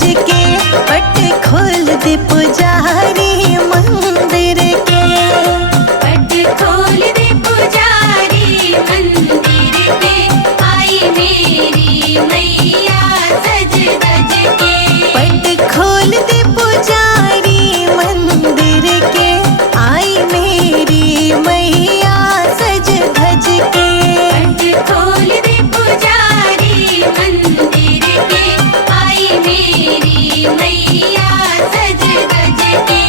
धज के पट खोल दे पुजारी मंदिर के। पट खोल दे पुजारी मंदिर के, आई मेरी मैया सज धज के। पट खोल दे पुजारी मंदिर के, आई मेरी मैया सज धज के। पट खोल दे पुजारी मंदिर के, आई मेरी मैया सज धज के।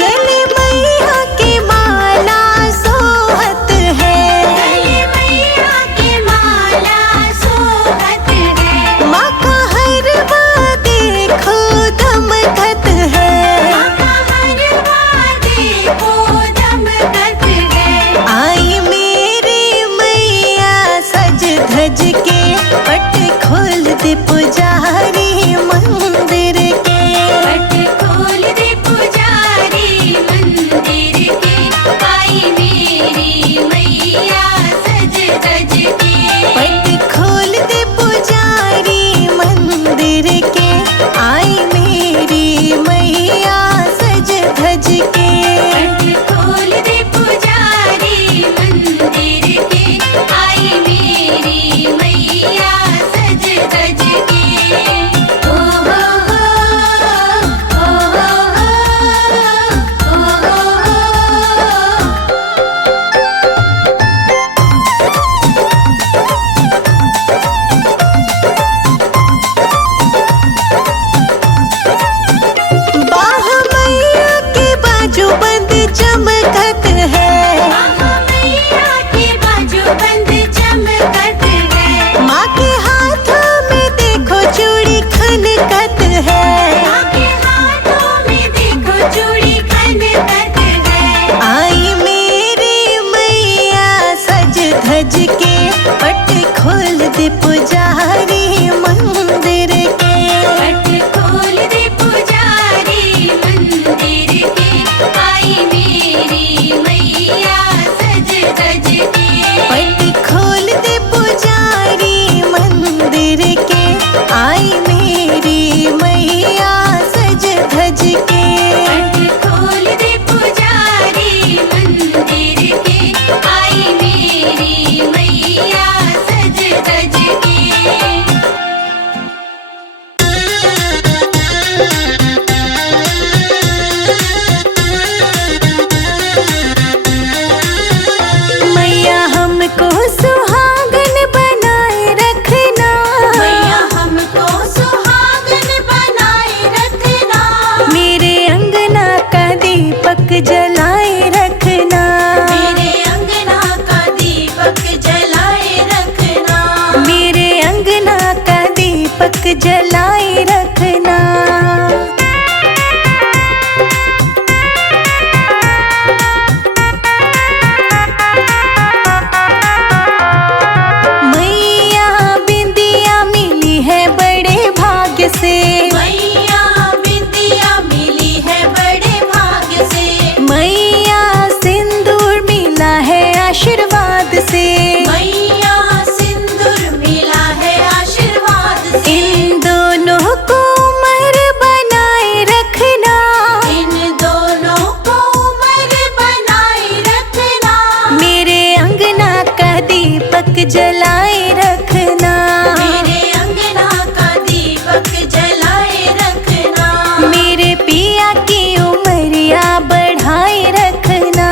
गले मैया की माला सोहत है, गले मैया की माला सोहत है। माँ का हरवा देखो दमकत है। माँ का हरवा देखो दमकत है। आई मेरी मैया सज धज के पट खोल दे पुजारी मंदिर के। पट खोल दे पुजारी मंदिर के, आई मेरी मैया सज धज के। पट खोल दे पुजारी मंदिर के, आई मेरी मैया सज धज के। पट खोल दे पुजारी मंदिर के, आई मेरी मैया सज धज के। ओ हो हो, ओ हो हो, ओ हो हो। बाह मैया के बाजू बंद चमकत है। मैया के बाजू बंद चमकत है। माँ के हाथों में देखो चूड़ी खनकत है। माँ के हाथों में देखो चूड़ी खनकत है। आई मेरी मैया सज धज के पट खोल दे पुजारी मंदिर के। पट खोल दे पुजारी मंदिर के, आई मेरी मैया सज धज के। पट खोल दे पुजारी मंदिर के, आई मेरी मैया सज धज के। पट खोल दे पुजारी मंदिर के, आई मेरी मैया सज धज के। मैया हमको सुहागन बनाए रखना। मैया हमको सुहागन बनाए रखना। मेरे अंगना का दीपक जलाए रखना। मेरे अंगना का दीपक जलाए रखना। मेरे अंगना का दीपक जलाए रखना। मैया बिंदिया मिली है बड़े भाग्य से। मैया बिंदिया मिली है बड़े भाग्य से। मैया सिंदूर मिला है आशीर्वाद से। मैया सिंदूर मिला है आशीर्वाद से। इन दोनों को उमर बनाए रखना। इन दोनों को उमर बनाए रखना। मेरे अंगना का दीपक जलाए रखना। मेरे अंगना का दीपक जलाए रखना। मेरे पिया की उमरिया बढ़ाए रखना।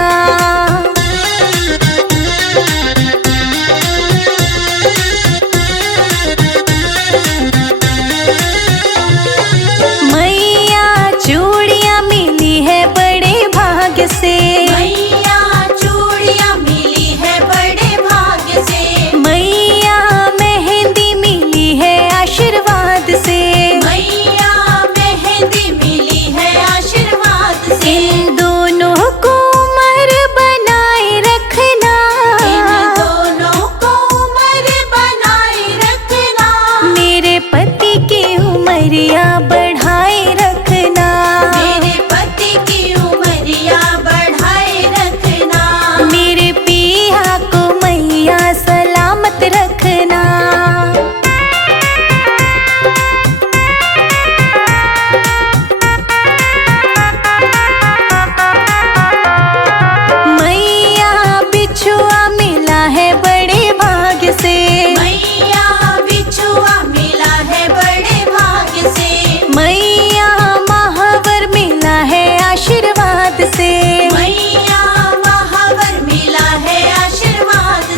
मैया चूड़ियाँ मिली है बड़े भाग्य से। मैया चूड़ियाँ मिली है बड़े भाग्य से। मैया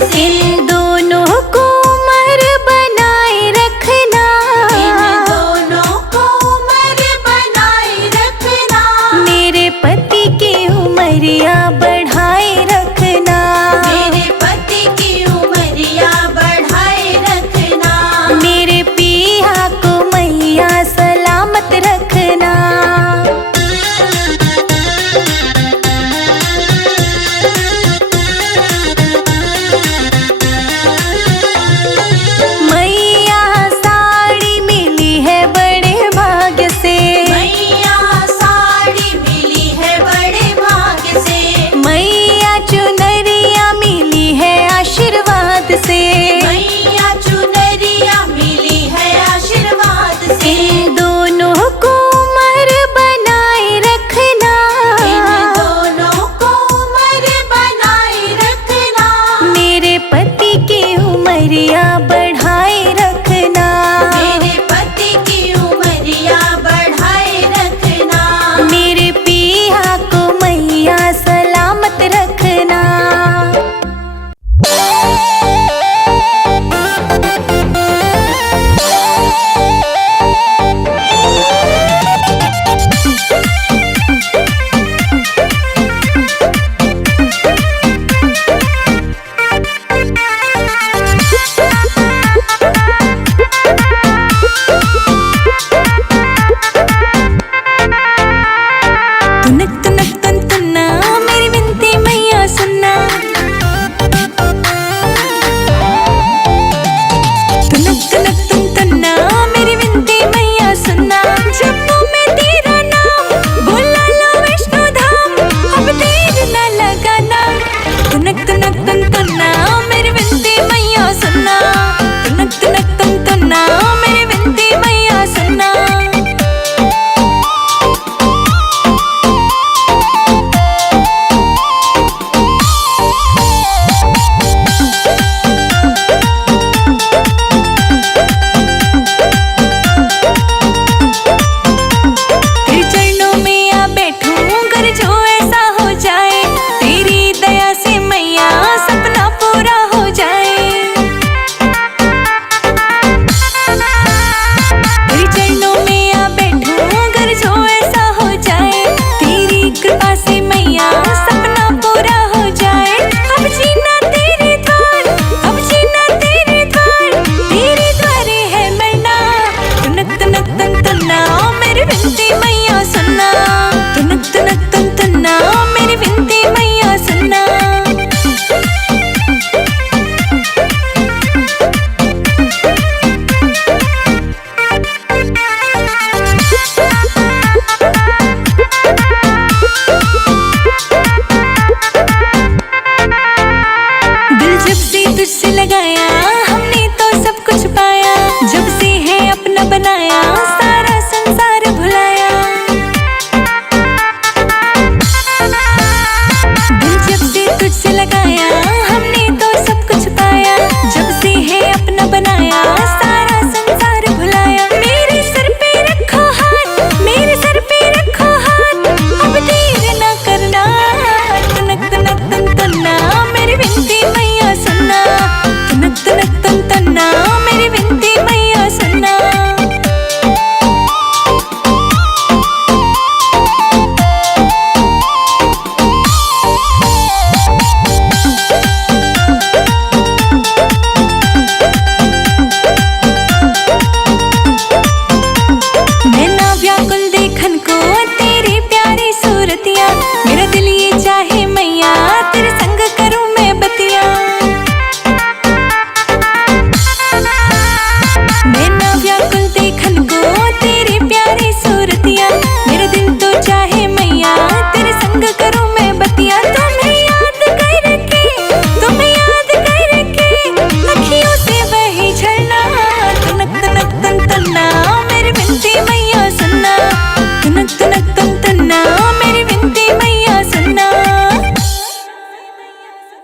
से। इन दोनों को उम्र बनाए रखना, इन दोनों को उम्र बनाए रखना। मेरे पति की उमरिया बढ़ाए रखना, मेरे पति की उमरिया बढ़ाए रखना। मेरे पिया को मैया सलामत रखना। मैया साड़ी मिली है बड़े भाग्य से, मैया साड़ी मिली है बड़े भाग्य से। मैया चुनरिया मिली है आशीर्वाद से, मैया चुनरिया मिली है आशीर्वाद से। इन दोनों को उम्र बनाए रखना, इन दोनों को उम्र बनाए रखना। मेरे पति की उमरिया बढ़ाए रखना, मेरे पति की उमरिया बढ़ाए रखना। मेरे पिया को मैया सलामत रखना। तुनक तुनक तुन तुन्ना मेरी विनती मैया सुनना, तुनक तुनक तुन तुन्ना मेरी विनती मैया सुनना। जप्पू में तेरा नाम बोला लो वैष्णो धाम, अब देर न लगाना। तुनक तुनक तुन तुन्ना मेरी विनती मैया सुनना, तुनक तुनक तुन तुन्ना मेरी विनती मैया सुनना। तेरे चरणों में आ बैठूं कर जो ऐसा हो जाए, तेरी दया से मैया सपना पूरा हो जाए। तेरे चरणों में आ बैठूं कर जो ऐसा हो जाए, तेरी कृपा से मैया सपना पूरा हो जाए। अब जीना तेरे द्वार, अब जीना तेरे द्वार, तेरे द्वारे है मरना। तुनक तुनक तुन तुन्ना मेरी विनती मैया सुनना, तुनक तुनक तुन तुन्ना मेरी विनती मैया सुनना। दिल जब से तुझसे लगाया